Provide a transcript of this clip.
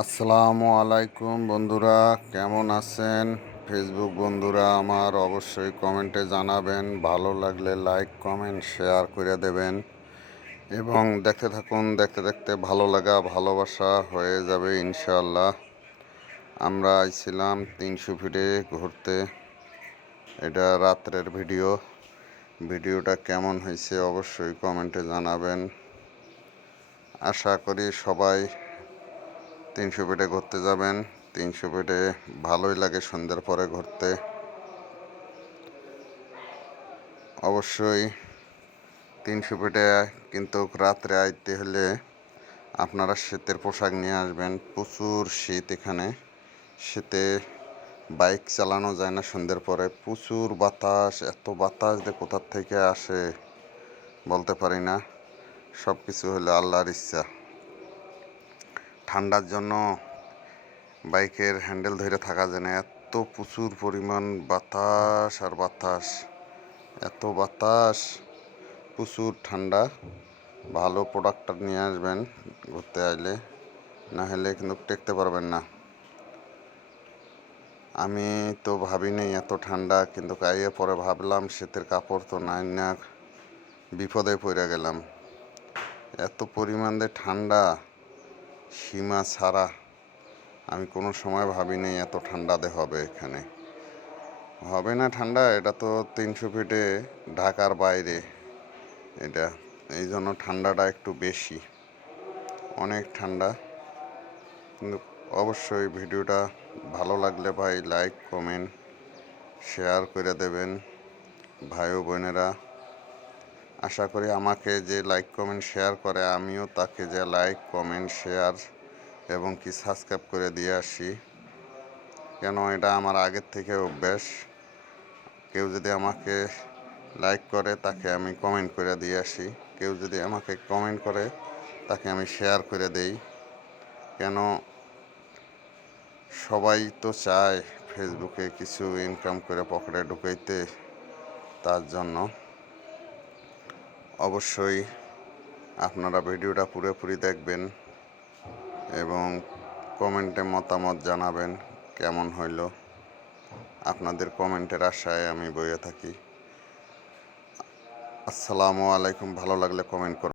আসসালামু আলাইকুম বন্ধুরা, কেমন আছেন? ফেসবুক বন্ধুরা, আমার অবশ্যই কমেন্টে জানাবেন। ভালো লাগলে লাইক কমেন্ট শেয়ার করে দেবেন। এবং দেখতে থাকুন, দেখতে দেখতে ভালো লাগা, ভালোবাসা হয়ে যাবে ইনশাল্লাহ আমরা আইছিলাম তিনশো ফিটে ঘুরতে। এটা রাত্রের ভিডিও ভিডিওটা কেমন হয়েছে অবশ্যই কমেন্টে জানাবেন। আশা করি সবাই তিনশো ফিটে ঘুরতে যাবেন। তিনশো ফিটে ভালোই লাগে সন্ধ্যার পরে ঘুরতে। অবশ্যই তিনশো ফিটে কিন্তু রাত্রে আইতে হলে আপনারা শীতের পোশাক নিয়ে আসবেন। প্রচুর শীত এখানে। শীতে বাইক চালানো যায় না সন্ধ্যের পরে। প্রচুর বাতাস, এত বাতাস যে কোথার থেকে আসে বলতে পারি না। সব কিছু হলো আল্লাহর ইচ্ছা। ঠান্ডার জন্য বাইকের হ্যান্ডেল ধরে থাকা যায় না। এত প্রচুর পরিমাণ বাতাস আর বাতাস, এত বাতাস, প্রচুর ঠান্ডা। ভালো প্রোডাক্টটা নিয়ে আসবেন ঘুরতে আইলে, না হলে কিন্তু টেকতে পারবেন না। আমি তো ভাবিনি এত ঠান্ডা, কিন্তু কাইয়ে পরে ভাবলাম শীতের কাপড় তো নাই না, বিপদে পড়ে গেলাম। এত পরিমাণে ঠান্ডা। সীমা ছাড়া আমি কোনো সময় ভাবিনি এত ঠান্ডাতে হবে এখানে। হবে না ঠান্ডা, এটা তো তিনশো ফিটে ঢাকার বাইরে। এটা, এই জন্য ঠান্ডাটা একটু বেশি। অনেক ঠান্ডা। কিন্তু অবশ্যই ভিডিওটা ভালো লাগলে ভাই লাইক কমেন্ট শেয়ার করে দেবেন। ভাই ও বোনেরা আশা করি আমাকে যে লাইক কমেন্ট শেয়ার করে, আমিও তাকে যে লাইক কমেন্ট শেয়ার এবং কি সাবস্ক্রাইব করে দিয়ে আসি। কেন এটা আমার আগের থেকে অভ্যাস। কেউ যদি আমাকে লাইক করে, তাকে আমি কমেন্ট করে দিয়ে আসি। কেউ যদি আমাকে কমেন্ট করে, তাকে আমি শেয়ার করে দেই। কেন সবাই তো চায় ফেসবুকে কিছু ইনকাম করে পকেটে ঢুকাইতে, তার জন্য। অবশ্যই আপনারা ভিডিওটা পুরোপুরি দেখবেন এবং কমেন্টে মতামত জানাবেন কেমন হইল। আপনাদের কমেন্টের আশায় আমি বইয়ে থাকি। আসসালামু আলাইকুম, ভালো লাগলে কমেন্ট করুন।